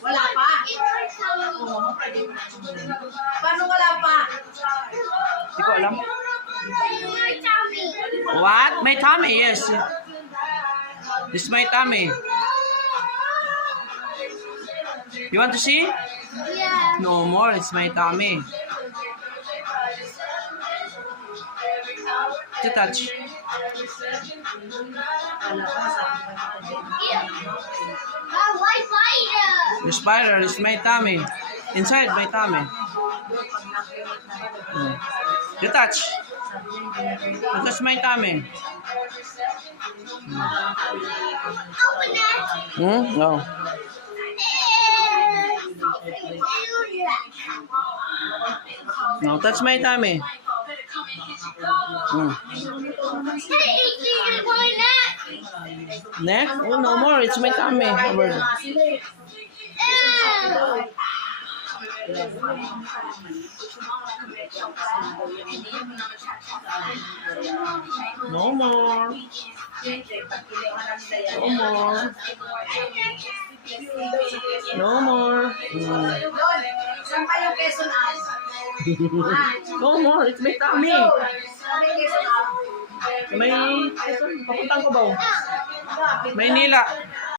Wala pa. Paano wala pa? Hindi ko alam. What? My tummy, yes. This is my tummy. You want to see? Yeah. No more, it's my tummy. To touch. Why spider? The spider is my tummy. Inside my tummy. You touch. You touch my tummy. Open it. No. No, touch my tummy. Neck? Oh, no more. It's my tummy. Over there. No more. No more. No more. Saan pa yung Quezon Up? No more. It's my tummy. Saan yung Quezon Up? May... Papuntang ko ba? Maynila.